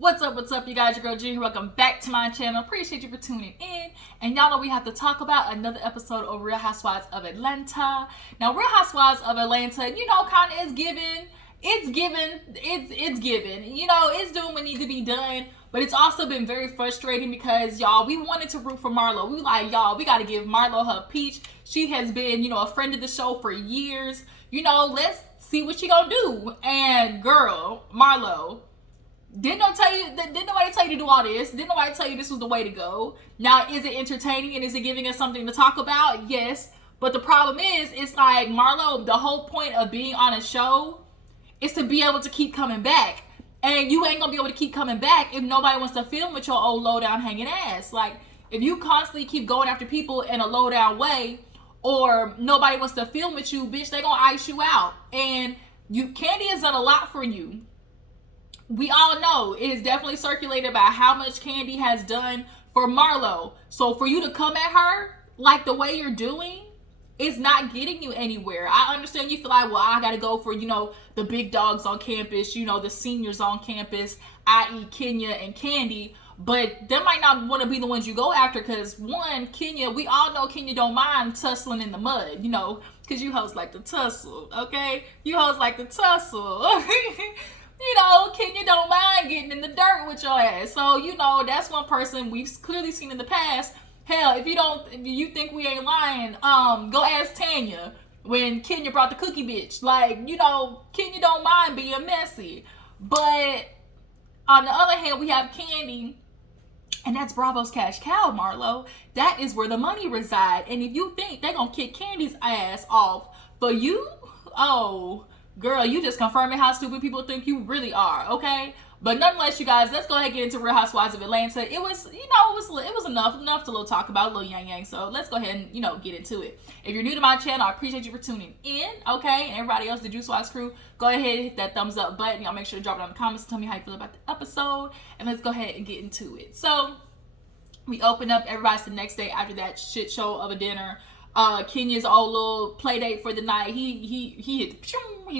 What's up, you guys? Your girl G here. Welcome back to my channel. Appreciate you for tuning in. And y'all know we have to talk about another episode of Real Housewives of Atlanta. Now, Real Housewives of Atlanta, you know, kind of is giving. It's given. You know, it's doing what needs to be done. But it's also been very frustrating because, y'all, we wanted to root for Marlo. We like, y'all, we got to give Marlo her peach. She has been, you know, a friend of the show for years. You know, let's see what she gonna do. And girl, Marlo, didn't nobody tell you to do all this? Didn't nobody tell you this was the way to go? Now, is it entertaining and is it giving us something to talk about? Yes. But the problem is, it's like, Marlo, the whole point of being on a show is to be able to keep coming back. And you ain't gonna be able to keep coming back if nobody wants to film with your old low down hanging ass. Like, if you constantly keep going after people in a low down way, or nobody wants to film with you, bitch, they gonna ice you out. And Kandi has done a lot for you. We all know it is definitely circulated about how much Kandi has done for Marlo. So for you to come at her like the way you're doing, it's not getting you anywhere. I understand you feel like, well, I gotta go for, you know, the big dogs on campus, you know, the seniors on campus, i.e. Kenya and Kandi. But they might not want to be the ones you go after because, one, Kenya, we all know Kenya don't mind tussling in the mud, you know, because you hoes like to tussle, okay? You hoes like to tussle. You know, Kenya don't mind getting in the dirt with your ass. So, you know, that's one person we've clearly seen in the past. Hell, if you think we ain't lying, go ask Tanya when Kenya brought the cookie bitch. Like, you know, Kenya don't mind being messy. But on the other hand, we have Kandi, and that's Bravo's cash cow, Marlo. That is where the money reside. And if you think they're gonna kick Kandi's ass off for you, oh, girl, you just confirming how stupid people think you really are, okay? But nonetheless, you guys, let's go ahead and get into Real Housewives of Atlanta. It was, you know, it was enough to talk about, a little yang. So let's go ahead and, you know, get into it. If you're new to my channel, I appreciate you for tuning in, okay? And everybody else, the Juice Wives crew, go ahead and hit that thumbs up button. Y'all make sure to drop it in the comments and tell me how you feel about the episode. And let's go ahead and get into it. So we open up, everybody's the next day after that shit show of a dinner. Kenya's old little play date for the night. He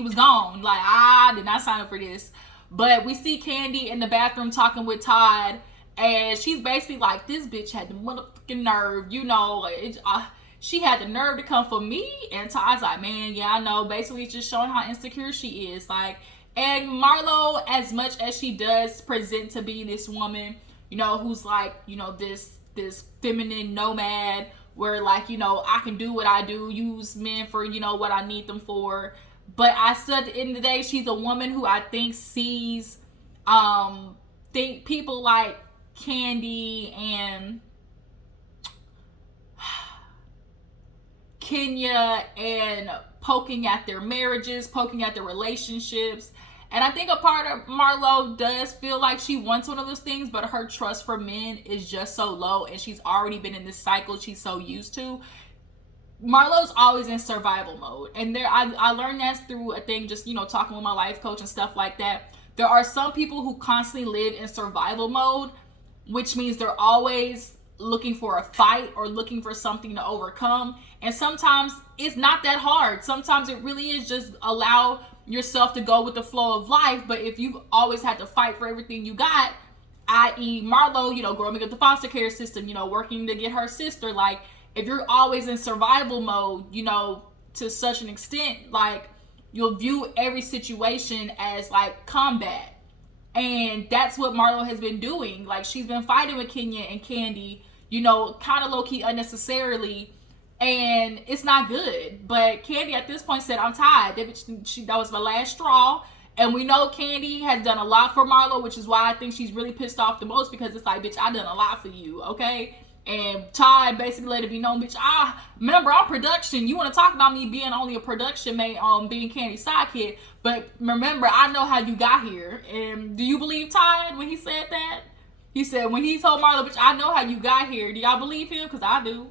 was gone. Like, I did not sign up for this. But we see Kandi in the bathroom talking with Todd, and she's basically like, this bitch had the motherfucking nerve, you know, she had the nerve to come for me. And Todd's like, man, yeah, I know. Basically, it's just showing how insecure she is. Like, and Marlo, as much as she does present to be this woman, you know, who's like, you know, this feminine nomad, where, like, you know, I can do what I do, use men for, you know, what I need them for. But I still, at the end of the day, she's a woman who I think sees, think people like Kandi and Kenya and poking at their marriages, poking at their relationships. And I think a part of Marlo does feel like she wants one of those things, but her trust for men is just so low, and she's already been in this cycle she's so used to. Marlo's always in survival mode. And I learned that through a thing, just, you know, talking with my life coach and stuff like that. There are some people who constantly live in survival mode, which means they're always looking for a fight or looking for something to overcome. And sometimes it's not that hard. Sometimes it really is just allow yourself to go with the flow of life. But if you always had to fight for everything you got, i.e. Marlo, you know, growing up the foster care system, you know, working to get her sister, like, if you're always in survival mode, you know, to such an extent, like, you'll view every situation as like combat. And that's what Marlo has been doing. Like, she's been fighting with Kenya and Kandi, you know, kind of low-key unnecessarily, and it's not good. But Kandi at this point said, I'm tired. That was my last straw. And we know Kandi has done a lot for Marlo, which is why I think she's really pissed off the most, because it's like, bitch, I done a lot for you, okay? And Todd basically let it be known, bitch, remember, I'm production. You want to talk about me being only a production mate, being Kandi's sidekick. But remember, I know how you got here. And do you believe Todd when he said that? He said, when he told Marlo, bitch, I know how you got here. Do y'all believe him? Because I do.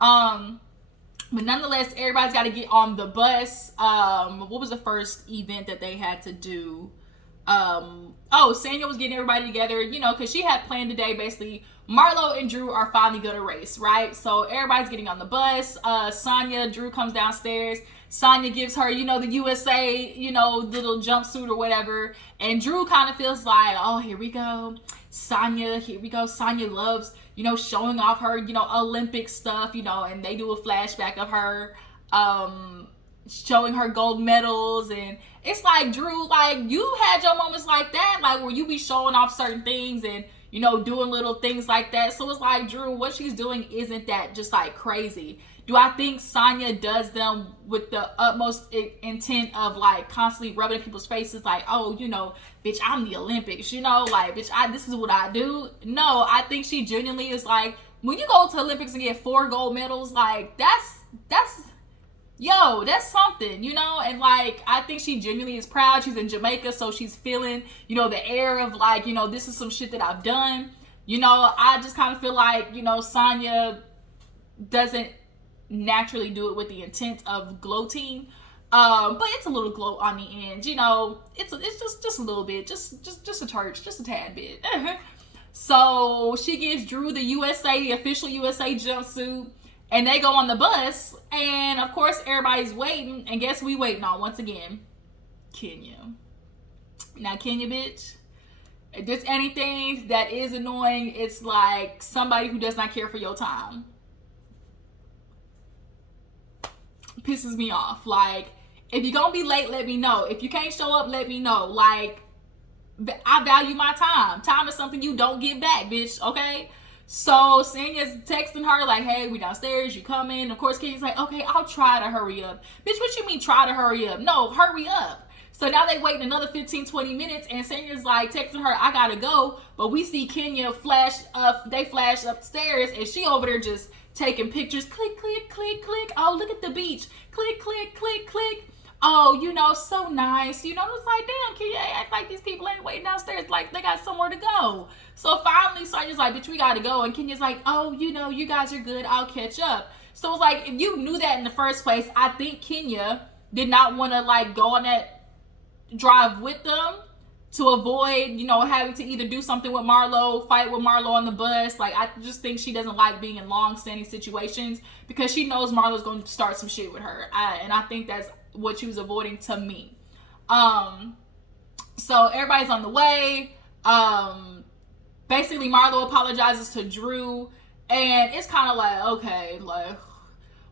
But nonetheless, everybody's got to get on the bus. What was the first event that they had to do? Sanya was getting everybody together, you know, because she had planned today, basically, Marlo and Drew are finally gonna race, right? So everybody's getting on the bus. Sanya, Drew comes downstairs. Sanya gives her, the USA, little jumpsuit or whatever. And Drew kind of feels like, oh, here we go. Sanya, here we go. Sanya loves, showing off her, Olympic stuff, and they do a flashback of her showing her gold medals. And it's like, Drew, like, you had your moments like that, like, where you be showing off certain things and, doing little things like that. So it's like, Drew, what she's doing isn't that just like crazy. Do I think Sanya does them with the utmost intent of like constantly rubbing people's faces like, oh, bitch, I'm the Olympics, like, bitch, this is what I do? No, I think she genuinely is like, when you go to Olympics and get 4 gold medals, like, that's something, and like, I think she genuinely is proud. She's in Jamaica, so she's feeling, the air of like, this is some shit that I've done. I just kind of feel like, Sanya doesn't naturally do it with the intent of gloating, but it's a little gloat on the end. It's just a little bit, just a touch, just a tad bit. So she gives Drew the official USA jumpsuit, and they go on the bus, and of course everybody's waiting, and guess who we waiting on once again? Kenya. Now, Kenya, bitch, if there's anything that is annoying, it's like somebody who does not care for your time. Pisses me off. Like, if you're gonna be late, let me know. If you can't show up, let me know. Like, I value my time. Time is something you don't get back, bitch, okay? So Sanya's texting her like, hey, we downstairs, you coming? Of course, Kenya's like, okay, I'll try to hurry up. Bitch, what you mean try to hurry up? No, hurry up. So now they waiting another 15-20 minutes, and Sanya's like texting her, I gotta go. But we see Kenya flash upstairs, and she over there just taking pictures. Click, click, click, click. Oh, look at the beach. Click, click, click, click. Oh, so nice. It's like, damn, Kenya act like these people ain't waiting downstairs. Like, they got somewhere to go. So finally, Sanya's like, bitch, we gotta go. And Kenya's like, oh, you guys are good. I'll catch up. So it's like, if you knew that in the first place, I think Kenya did not want to, like, go on that drive with them to avoid, having to either do something with Marlo, fight with Marlo on the bus. Like, I just think she doesn't like being in long-standing situations because she knows Marlo's going to start some shit with her. And I think that's what she was avoiding, to me. So everybody's on the way. Basically, Marlo apologizes to Drew, and it's kind of like, okay, like,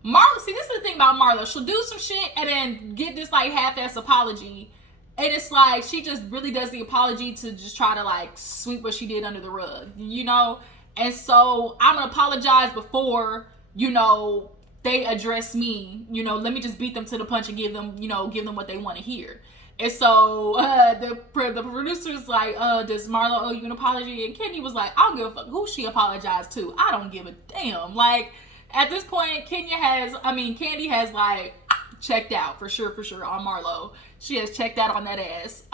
Marlo, see, this is the thing about Marlo. She'll do some shit and then get this, like, half-ass apology. And it's like, she just really does the apology to just try to, like, sweep what she did under the rug, And so, I'm going to apologize before, they address me. Let me just beat them to the punch and give them what they want to hear. And so, the producer's like, does Marlo owe you an apology? And Kandi was like, I don't give a fuck who she apologized to. I don't give a damn. Like, at this point, Kandi has, like, checked out for sure on Marlo. She has checked out on that ass.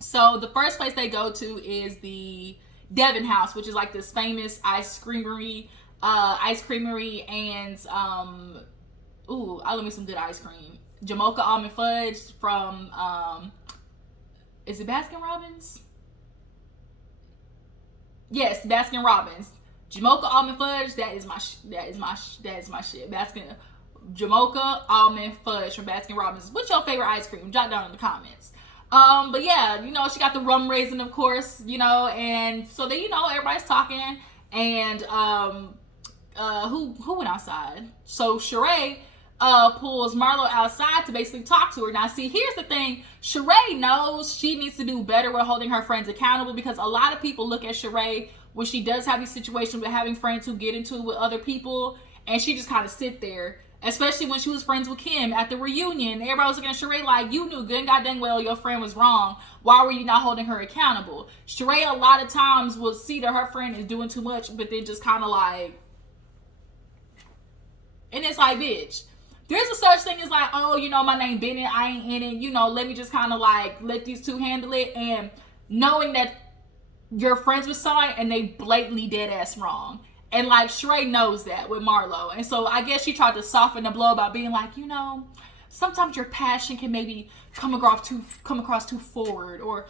So the first place they go to is the Devon House, which is like this famous ice creamery, and I love me some good ice cream. Jamaica almond fudge from is it Baskin Robbins? Yes, Baskin Robbins. Jamaica almond fudge, that is my shit. Jamaica almond fudge from Baskin Robbins. What's your favorite ice cream? Jot down in the comments. But yeah, she got the rum raisin, of course, and so then, everybody's talking, and who went outside? So Sheree pulls Marlo outside to basically talk to her. Now, see, here's the thing. Sheree knows she needs to do better with holding her friends accountable, because a lot of people look at Sheree when she does have these situations with having friends who get into it with other people, and she just kind of sit there. Especially when she was friends with Kim at the reunion. Everybody was looking at Sheree like, you knew good and goddamn well your friend was wrong. Why were you not holding her accountable? Sheree a lot of times will see that her friend is doing too much, but then just kind of like, and it's like, bitch, there's a such thing as like, oh, my name Bennett, I ain't in it, let me just kind of like let these two handle it. And knowing that you're friends with someone and they blatantly dead ass wrong. And like, Sheree knows that with Marlo. And so I guess she tried to soften the blow by being like, sometimes your passion can maybe come across too forward or,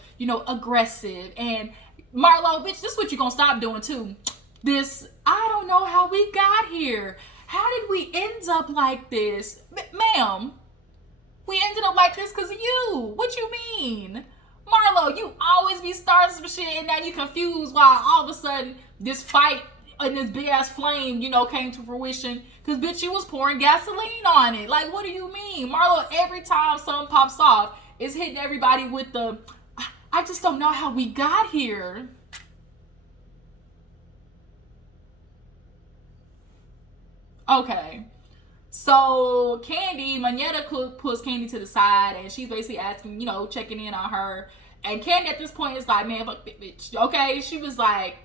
aggressive. And Marlo, bitch, this is what you're going to stop doing too. This, I don't know how we got here. how did we end up like this? Ma'am, we ended up like this because of you. What you mean? Marlo, you always be starting some shit and now you confused why all of a sudden this fight and this big ass flame, came to fruition. Because, bitch, you was pouring gasoline on it. Like, what do you mean? Marlo, every time something pops off, is hitting everybody with the, I just don't know how we got here. Okay. So Kandi, Manetta pulls Kandi to the side and she's basically asking, checking in on her. And Kandi at this point is like, man, fuck that bitch. Okay? She was like,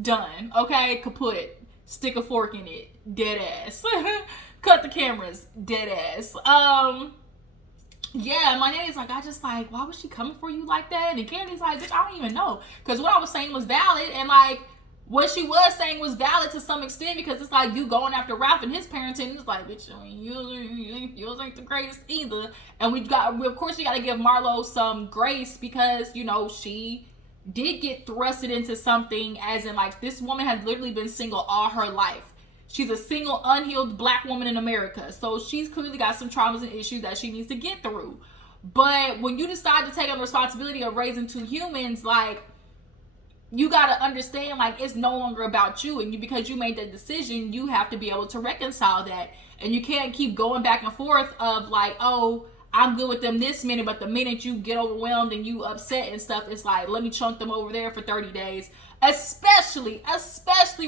done. Okay? Kaput. Stick a fork in it. Dead ass. Cut the cameras. Dead ass. Yeah, Manetta's like, why was she coming for you like that? And Kandi's like, bitch, I don't even know. Because what I was saying was valid and like, what she was saying was valid to some extent because it's like you going after Ralph and his parenting. It's like, bitch, you ain't the greatest either. And of course, we got to give Marlo some grace because, she did get thrusted into something as in like this woman has literally been single all her life. She's a single, unhealed black woman in America. So she's clearly got some traumas and issues that she needs to get through. But when you decide to take on the responsibility of raising two humans, like, you got to understand, like, it's no longer about you. And because you made that decision, you have to be able to reconcile that. And you can't keep going back and forth of like, oh, I'm good with them this minute, but the minute you get overwhelmed and you upset and stuff, it's like, let me chunk them over there for 30 days. Especially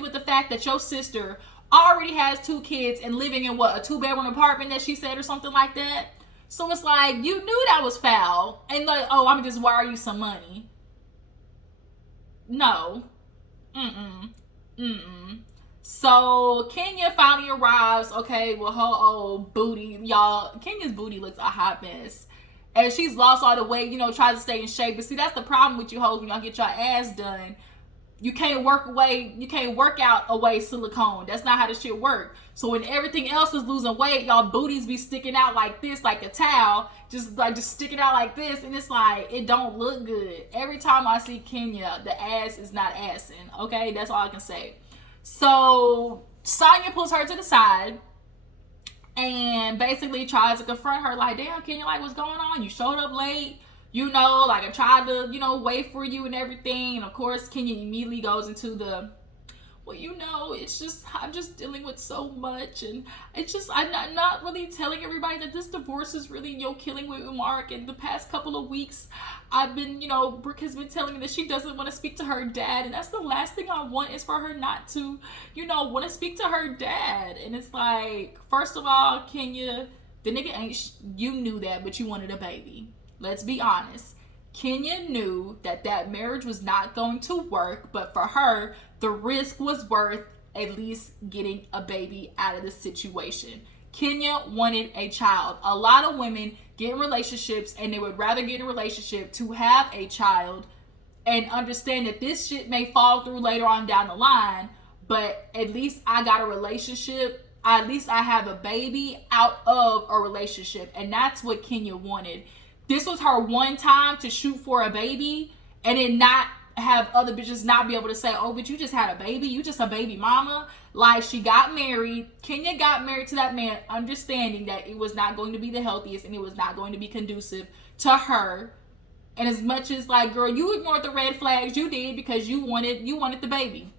with the fact that your sister already has 2 kids and living in what, a 2-bedroom apartment that she said or something like that. So it's like, you knew that was foul. And like, oh, I'm gonna just wire you some money. No. So Kenya finally arrives, okay, with her old booty. Y'all, Kenya's booty looks a hot mess. And she's lost all the weight, tries to stay in shape. But see, that's the problem with you hoes when y'all get your ass done. You can't work out away silicone. That's not how this shit work. So when everything else is losing weight, y'all booties be sticking out like this, like a towel, just sticking out like this, and it's like, it don't look good. Every time I see Kenya, the ass is not assing. Okay, that's all I can say. So Sanya pulls her to the side and basically tries to confront her like, damn, Kenya, like, what's going on? You showed up late. Like I tried to, wait for you and everything. And of course, Kenya immediately goes into the, well, it's just, I'm just dealing with so much. And it's just, I'm not really telling everybody that this divorce is really, killing with Mark. And the past couple of weeks, I've been, Brooke has been telling me that she doesn't want to speak to her dad. And that's the last thing I want is for her not to, want to speak to her dad. And it's like, first of all, Kenya, the nigga ain't, you knew that, but you wanted a baby. Let's be honest. Kenya knew that marriage was not going to work, but for her, the risk was worth at least getting a baby out of the situation. Kenya wanted a child. A lot of women get in relationships and they would rather get in a relationship to have a child and understand that this shit may fall through later on down the line, but at least I got a relationship. At least I have a baby out of a relationship. And that's what Kenya wanted. This was her one time to shoot for a baby and then not have other bitches not be able to say, oh, but you just had a baby. You just a baby mama. Like, she got married. Kenya got married to that man, understanding that it was not going to be the healthiest and it was not going to be conducive to her. And as much as like, girl, you ignored the red flags, you did because you wanted the baby.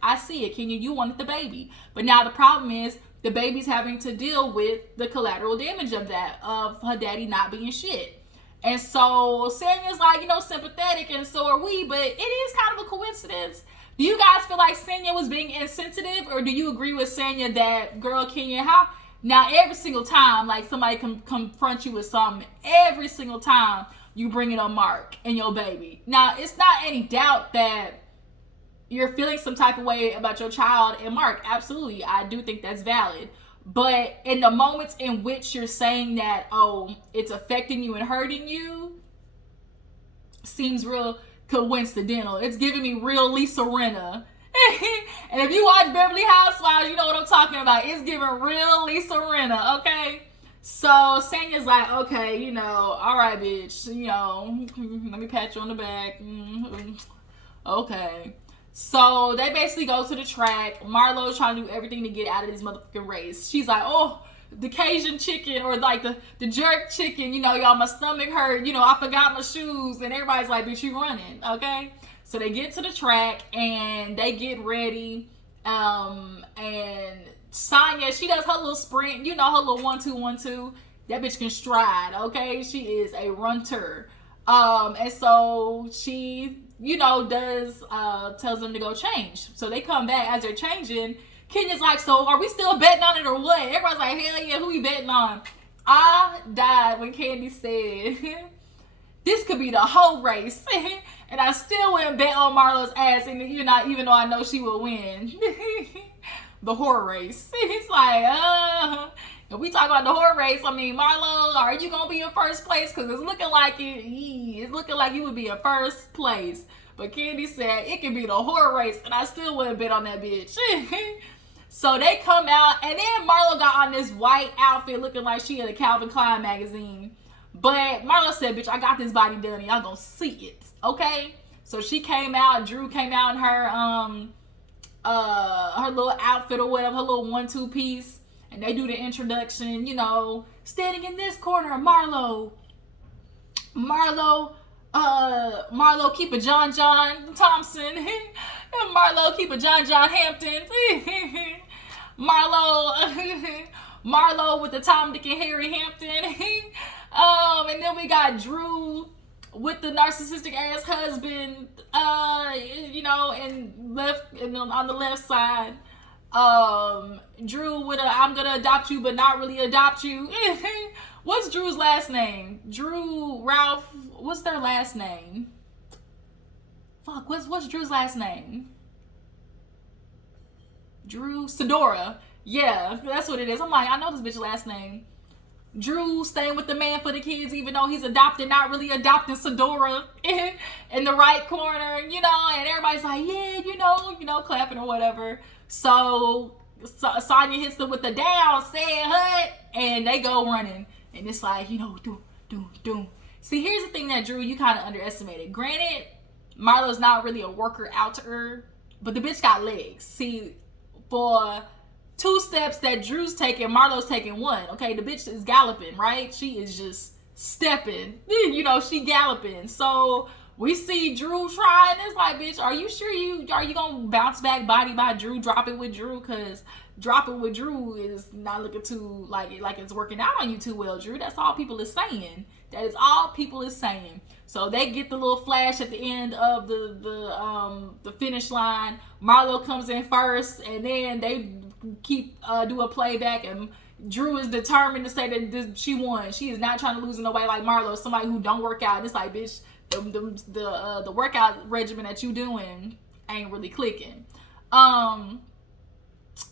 I see it, Kenya, you wanted the baby. But now the problem is, the baby's having to deal with the collateral damage of that, of her daddy not being shit. And so Sanya's like, sympathetic, and so are we, but it is kind of a coincidence. Do you guys feel like Sanya was being insensitive, or do you agree with Sanya that, girl, Kenya, now every single time, like, somebody confront you with something, every single time you bring it on Mark and your baby. Now, it's not any doubt that you're feeling some type of way about your child and Mark. Absolutely. I do think that's valid. But in the moments in which you're saying that, oh, it's affecting you and hurting you, seems real coincidental. It's giving me real Lisa Rinna. And if you watch Beverly Housewives, you know what I'm talking about. It's giving real Lisa Rinna, okay? So Sanya's like, okay, all right, bitch, let me pat you on the back. Okay. So they basically go to the track. Marlo's trying to do everything to get out of this motherfucking race. She's like, oh, the Cajun chicken or like the jerk chicken, you know, y'all, my stomach hurt, you know, I forgot my shoes. And everybody's like, bitch, you running, okay? So they get to the track and they get ready. And Sanya, she does her little sprint, you know, her little 1-2-1-2. That bitch can stride, okay? She is a runner. And so she, you know, tells them to go change. So they come back as they're changing. Kenya's like, so are we still betting on it or what? Everybody's like, hell yeah, who we betting on? I died when Kandi said, this could be the whole race. And I still wouldn't bet on Marlo's ass, and you know, even though I know she will win. The horror race. It's like, if we talk about the horror race, I mean, Marlo, are you gonna be in first place? Because it's looking like it's looking like you would be in first place. But Kandi said it could be the horror race, and I still wouldn't bet on that bitch. So they come out, and then Marlo got on this white outfit looking like she in a Calvin Klein magazine. But Marlo said, bitch, I got this body done, and y'all gonna see it, okay? So she came out, Drew came out in her little outfit or whatever, her little 1-2 piece. And they do the introduction, you know, standing in this corner, Marlo, keep a John Thompson. Marlo, keep a John Hampton. Marlo with the Tom, Dick, and Harry Hampton. And then we got Drew with the narcissistic ass husband, you know, and on the left side. Drew with a I'm gonna adopt you but not really adopt you. What's Drew's last name? Drew, Ralph, what's their last name? Fuck, what's Drew's last name? Drew Sedora. Yeah, that's what it is. I'm like, I know this bitch's last name. Drew staying with the man for the kids, even though he's adopted, not really adopting Sedora in the right corner, you know, and everybody's like, yeah, you know, clapping or whatever. So Sanya hits them with the down, saying hut, and they go running. And it's like, you know, doom. See, here's the thing that Drew, you kind of underestimated. Granted, Marlo's not really a worker outer, but the bitch got legs. See, for 2 steps that Drew's taking, Marlo's taking 1. Okay, the bitch is galloping, right? She is just stepping. You know, she galloping. So we see Drew trying. It's like, bitch, are you sure are you gonna bounce back body by Drew? Drop it with Drew, because dropping with Drew is not looking too like it's working out on you too well, Drew. That's all people is saying. That is all people is saying. So they get the little flash at the end of the finish line. Marlo comes in first, and then they keep do a playback, and Drew is determined to say that she won. She is not trying to lose in nobody like Marlo, somebody who don't work out. It's like, bitch, the workout regimen that you doing ain't really clicking.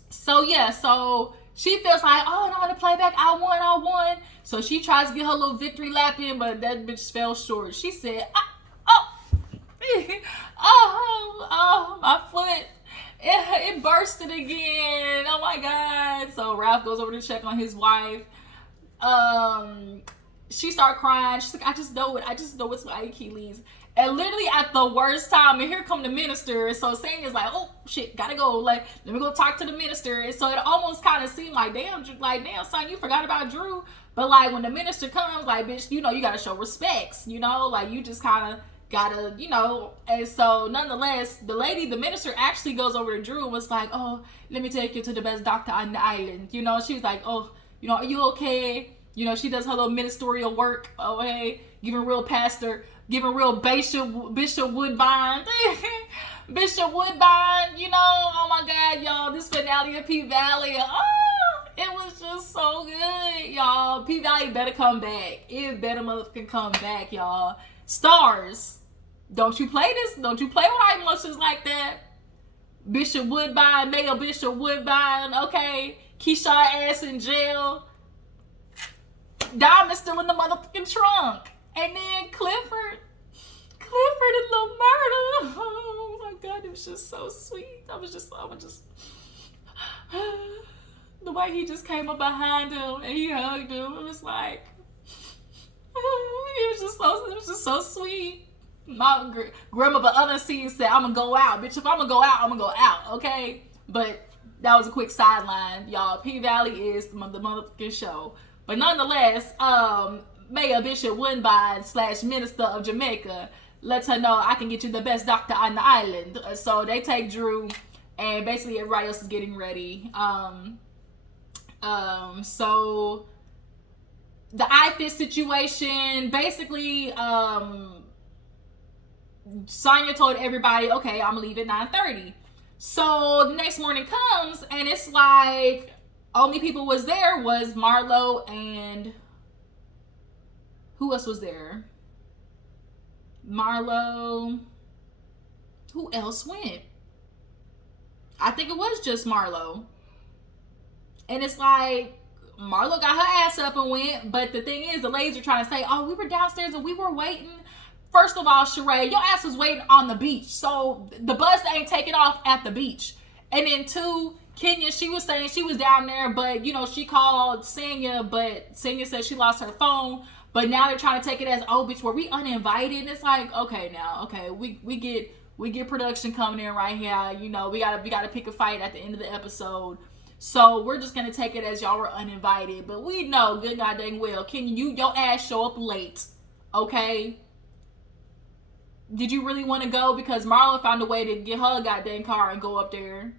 So yeah, so she feels like, oh, and I want to play back. I won. So she tries to get her little victory lap in, but that bitch fell short. She said, oh, my foot. It bursted again. Oh my God. So Ralph goes over to check on his wife. She started crying. She's like, I just know it's my Achilles. And literally at the worst time, and here come the minister. So Sanya's like, oh shit, gotta go. Like, let me go talk to the minister. And so it almost kind of seemed like, damn, son, you forgot about Drew. But like when the minister comes, like, bitch, you know, you gotta show respects. You know, like you just kind of gotta, you know. And so nonetheless, the minister actually goes over to Drew and was like, oh, let me take you to the best doctor on the island. You know, she was like, oh, you know, are you okay? You know, she does her little ministerial work. Oh, hey, giving real Bishop Woodbine. Bishop Woodbine, you know, oh my God, y'all, this finale of P-Valley, it was just so good, y'all. P-Valley better come back. It better motherfucking come back, y'all. Stars, don't you play this? Don't you play with our emotions like that? Bishop Woodbine, Mayor Bishop Woodbine, okay. Keisha ass in jail. Diamond's still in the motherfucking trunk. And then Clifford and Lil Murder. Oh my God, it was just so sweet. I was just the way he just came up behind him and he hugged him. It was like, it was just so sweet. My grandma, but other scene said, I'm gonna go out. Bitch, if I'm gonna go out, I'm gonna go out, okay? But that was a quick sideline, y'all. P-Valley is the motherfucking show. But nonetheless, Mayor Bishop Woodbine / Minister of Jamaica lets her know, I can get you the best doctor on the island. So they take Drew, and basically everybody else is getting ready. So the iFit situation, basically, Sanya told everybody, okay, I'm gonna leave at 9:30. So the next morning comes, and it's like, only people was there was Marlo and who else was there? Marlo. Who else went? I think it was just Marlo. And it's like, Marlo got her ass up and went, but the thing is, the ladies are trying to say, oh, we were downstairs and we were waiting. First of all, Sheree, your ass was waiting on the beach, so the bus ain't taking off at the beach. And then two, Kenya, she was saying she was down there, but you know, she called Sanya, but Sanya said she lost her phone. But now they're trying to take it as, oh, bitch, were we uninvited? And it's like, okay, now, okay, we get production coming in right here. You know, we gotta pick a fight at the end of the episode. So we're just gonna take it as y'all were uninvited. But we know good god dang well, Kenya, your ass show up late, okay? Did you really want to go? Because Marlo found a way to get her goddamn car and go up there.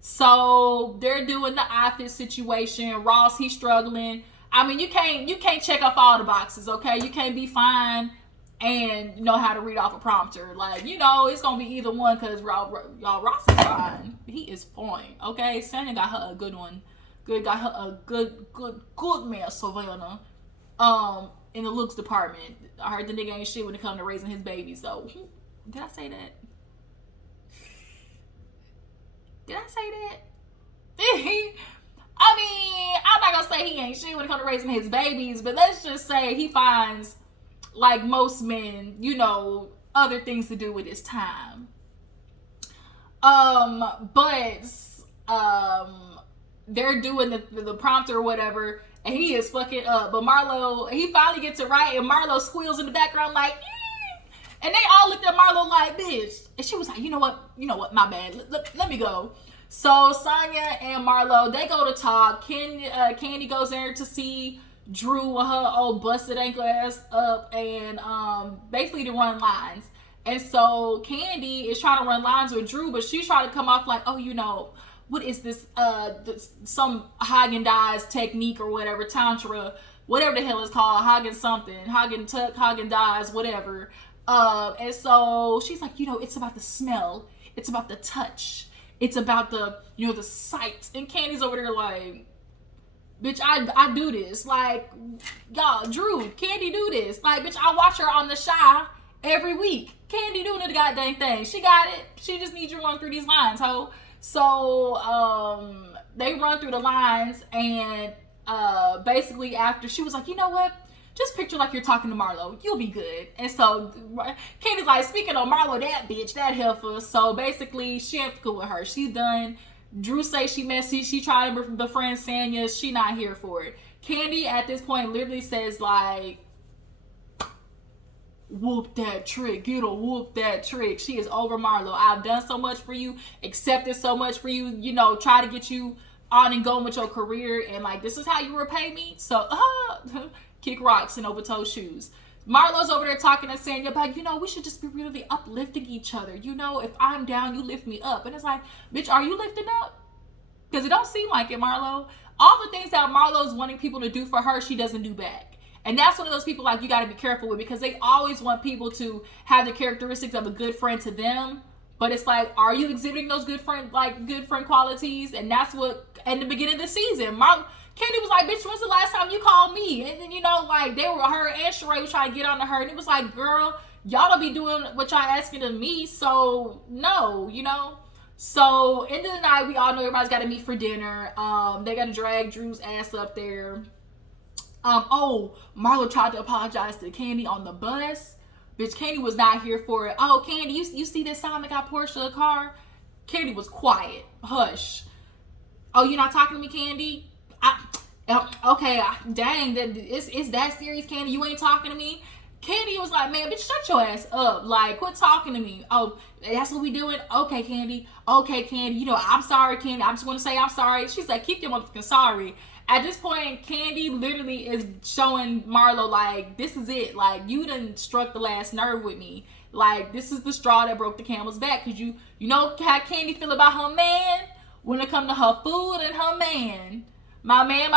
So they're doing the office situation. Ross, he's struggling. I mean, you can't check off all the boxes, okay? You can't be fine and know how to read off a prompter. Like, you know, it's gonna be either one, because y'all, Ross is fine. He is fine, okay? Sanya got her a good one. Got her a good man, Savannah. In the looks department. I heard the nigga ain't shit when it comes to raising his baby. So, did I say that? Did I say that? I mean, I'm not gonna say he ain't shit when it comes to raising his babies, but let's just say he finds, like most men, you know, other things to do with his time. They're doing the prompter or whatever, and he is fucking up. But Marlo, he finally gets it right, and Marlo squeals in the background like, and they all looked at Marlo like, bitch. And she was like, you know what, my bad. Let me go. So Sanya and Marlo, they go to talk. Kandi goes there to see Drew with her old busted ankle ass up, and basically to run lines. And so Kandi is trying to run lines with Drew, but she's trying to come off like, oh, you know, what is this, some Haagen-Dazs technique or whatever, Tantra, whatever the hell it's called, Haagen-Dazs, whatever. And so she's like, you know, it's about the smell. It's about the touch. It's about the, you know, the sight. And Kandi's over there like, bitch, I do this. Like, y'all, Drew, Kandi do this. Like, bitch, I watch her on The Shy every week. Kandi doing the goddamn thing. She got it. She just needs you to run through these lines, ho. So they run through the lines, and basically after, she was like, you know what? Just picture like you're talking to Marlo. You'll be good. And so Kandi's like, speaking of Marlo, that bitch, that heifer. So basically, she ain't cool with her. She's done. Drew say she messy. She tried to befriend Sanya. She not here for it. Kandi at this point literally says like, whoop that trick, get a whoop that trick. She is over Marlo. I've done so much for you, accepted so much for you, you know, try to get you on and going with your career, and like, this is how you repay me. So kick rocks and open toe shoes. Marlo's over there talking to Sanya about, you know, we should just be really uplifting each other. You know, if I'm down, you lift me up. And it's like, bitch, are you lifting up? Because it don't seem like it, Marlo. All the things that Marlo's wanting people to do for her, she doesn't do back. And that's one of those people like you got to be careful with, because they always want people to have the characteristics of a good friend to them. But it's like, are you exhibiting those good friend qualities? And that's what, in the beginning of the season, Kandi was like, bitch, when's the last time you called me? And then, you know, like, they were, her and Sheree was trying to get on to her. And it was like, girl, y'all don't be doing what y'all asking of me. So, no, you know. So, end of the night, we all know everybody's got to meet for dinner. They got to drag Drew's ass up there. Marlo tried to apologize to Kandi on the bus. Bitch, Kandi was not here for it. Oh, Kandi, you see this time I got Portia a car? Kandi was quiet. Hush. Oh, you're not talking to me, Kandi? Dang, it's that serious, Kandi? You ain't talking to me? Kandi was like, man, bitch, shut your ass up. Like, quit talking to me. Oh, that's what we doing? Okay, Kandi. Okay, Kandi. You know, I'm sorry, Kandi. I just want to say I'm sorry. She's like, keep your motherfucking sorry. At this point, Kandi literally is showing Marlo, like, this is it. Like, you done struck the last nerve with me. Like, this is the straw that broke the camel's back. Because you know how Kandi feel about her man? When it come to her food and her man. My man.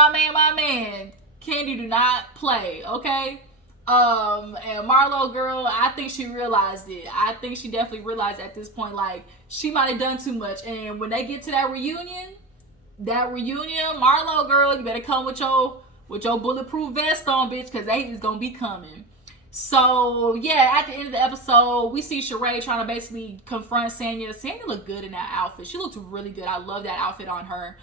Kandi do not play, okay? And Marlo, girl, I think she realized it. I think she definitely realized at this point, like, she might have done too much. And when they get to that reunion, Marlo, girl, you better come with your bulletproof vest on, bitch, because they is gonna be coming. So yeah, at the end of the episode, we see Sheree trying to basically confront Sanya. Sanya looked good in that outfit. She looked really good. I love that outfit on her.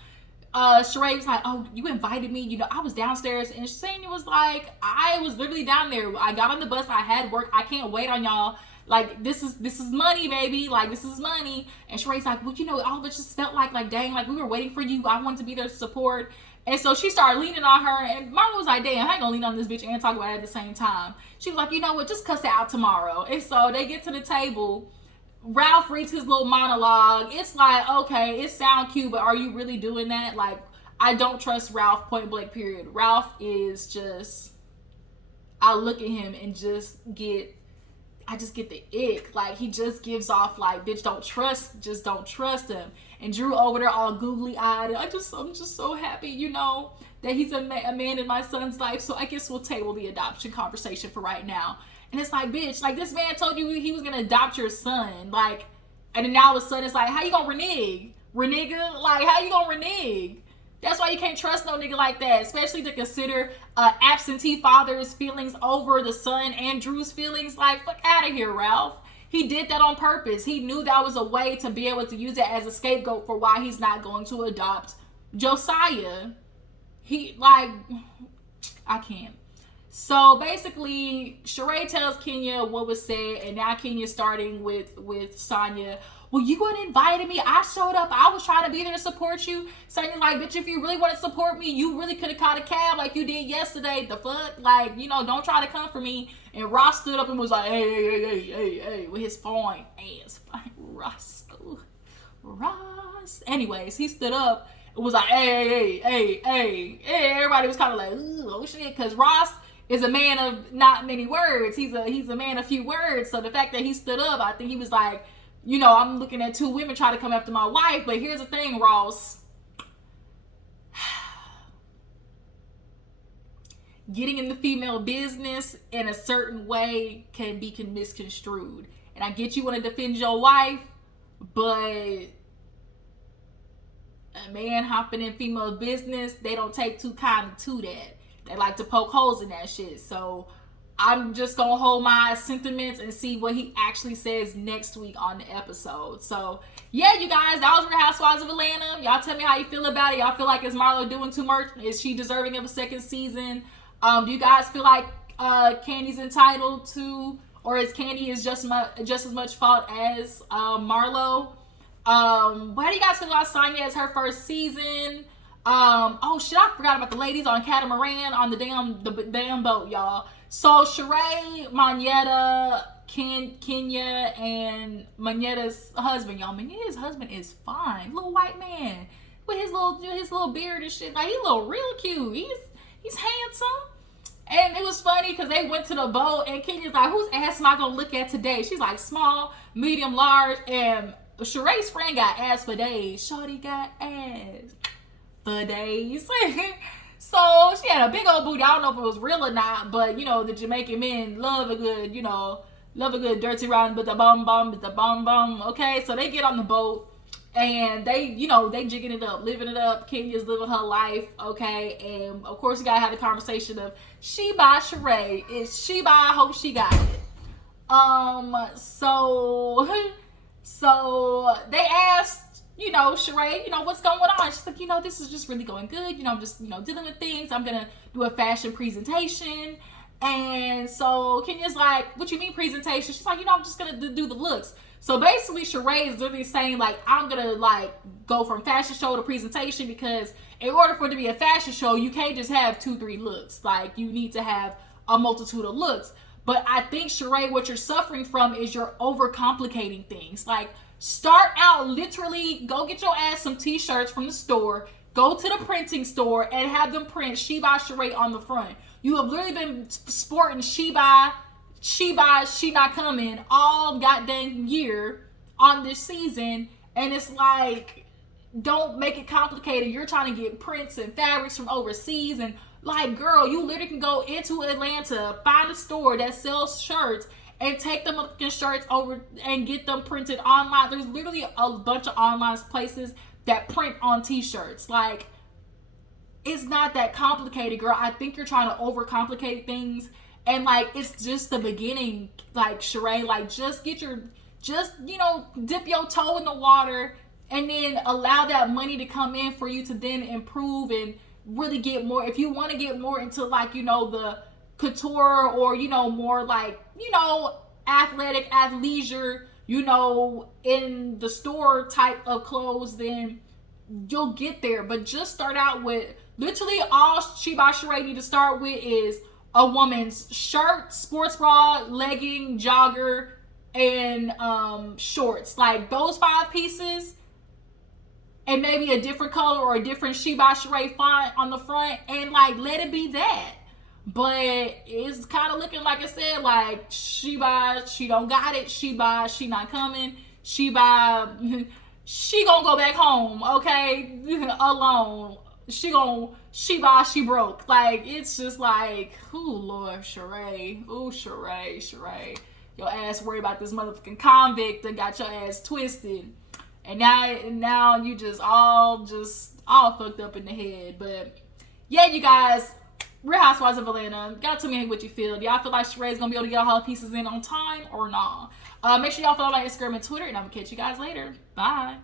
Sheree was like, oh, you invited me, you know, I was downstairs, and Sanya was like, I was literally down there. I got on the bus, I had work, I can't wait on y'all. Like, this is money, baby. Like, this is money. And Sheree's like, well, you know, all of it just felt like dang, like we were waiting for you. I wanted to be there to support. And so she started leaning on her, and Marlo was like, damn, I ain't gonna lean on this bitch and talk about it at the same time. She was like, you know what, just cuss it out tomorrow. And so they get to the table. Ralph reads his little monologue. It's like, okay, it sounds cute, but are you really doing that? Like, I don't trust Ralph, point blank, period. Ralph is just, I look at him and I just get the ick. Like, he just gives off like, bitch, don't trust him. And Drew over there all googly eyed. I'm just so happy, you know, that he's a man in my son's life. So I guess we'll table the adoption conversation for right now. And it's like, bitch, like, this man told you he was gonna adopt your son. Like, and then now all of a sudden it's like, how you gonna renege? Renigga? Like, how you gonna renege? That's why you can't trust no nigga like that, especially to consider absentee father's feelings over the son and Drew's feelings. Like, fuck out of here, Ralph. He did that on purpose. He knew that was a way to be able to use it as a scapegoat for why he's not going to adopt Josiah. I can't. So basically, Sheree tells Kenya what was said, and now Kenya's starting with Sanya. Well, you wouldn't invited me. I showed up. I was trying to be there to support you. Sanya's like, bitch, if you really want to support me, you really could have caught a cab like you did yesterday. The fuck? Like, you know, don't try to come for me. And Ross stood up and was like, hey, with his fine ass. Ross. Anyways, he stood up and was like, hey. Everybody was kind of like, ooh, oh shit, because Ross is a man of not many words. He's a man of few words. So the fact that he stood up, I think he was like, you know, I'm looking at two women trying to come after my wife. But here's the thing, Ross. Getting in the female business in a certain way can be misconstrued. And I get you want to defend your wife, but a man hopping in female business, they don't take too kindly to that. They like to poke holes in that shit. So I'm just gonna hold my sentiments and see what he actually says next week on the episode. So yeah, you guys, that was Real Housewives of Atlanta. Y'all tell me how you feel about it. Y'all feel like, is Marlo doing too much? Is she deserving of a second season? Do you guys feel like Kandi's entitled to, or is Kandi is just as much fault as Marlo? What do you guys feel about Sanya as her first season? Oh shit, I forgot about the ladies on Catamaran on the damn boat, y'all. So Sheree, Monyetta, Kenya, and Monyetta's husband, y'all. Monyetta's husband is fine, little white man with his little beard and shit. Like, he look real cute. He's handsome. And it was funny because they went to the boat and Kenya's like, whose ass am I gonna look at today? She's like, small, medium, large, and Sheree's friend got ass for days. Shorty got ass for days. So she had a big old booty. I don't know if it was real or not, but you know, the Jamaican men love a good dirty round with the bum. Okay, so they get on the boat and they jigging it up, living it up. Kenya's living her life, okay, and of course you gotta have the conversation of she by Sheree. Is she by? I hope she got it. So they asked, you know, Sheree, you know, what's going on? She's like, you know, this is just really going good. You know, I'm just, you know, dealing with things. I'm going to do a fashion presentation. And so Kenya's like, what you mean presentation? She's like, you know, I'm just going to do the looks. So basically Sheree is literally saying, like, I'm going to, like, go from fashion show to presentation because in order for it to be a fashion show, you can't just have 2-3 looks. Like, you need to have a multitude of looks. But I think, Sheree, what you're suffering from is you're overcomplicating things. Like, start out literally, go get your ass some t-shirts from the store, go to the printing store and have them print She by Sheree on the front. You have literally been sporting She by, She Not Coming all goddamn year on this season, and it's like, don't make it complicated. You're trying to get prints and fabrics from overseas, and like, girl, you literally can go into Atlanta, find a store that sells shirts, and take them shirts over and get them printed online. There's literally a bunch of online places that print on t-shirts. Like, it's not that complicated, girl. I think you're trying to overcomplicate things, and like, it's just the beginning. Like, Sheree, like, just you know, dip your toe in the water, and then allow that money to come in for you to then improve and really get more. If you want to get more into, like, you know, the couture, or, you know, more like, you know, athletic, athleisure, you know, in the store type of clothes, then you'll get there. But just start out with, literally all She by Sheree need to start with is a woman's shirt, sports bra, legging, jogger, and shorts. Like, those 5 pieces, and maybe a different color or a different She by Sheree font on the front, and like, let it be that. But it's kind of looking, like I said, like, She don't got it. She not coming. She gonna go back home, okay, alone. She broke. Like, it's just like, ooh, Lord, Sheree. Ooh, Sheree. Your ass worried about this motherfucking convict that got your ass twisted. And now you just all fucked up in the head. But yeah, you guys, Real Housewives of Atlanta, y'all tell me what you feel. Do y'all feel like Sheree's gonna be able to get all her pieces in on time or not? Make sure y'all follow my Instagram and Twitter, and I'm gonna catch you guys later. Bye.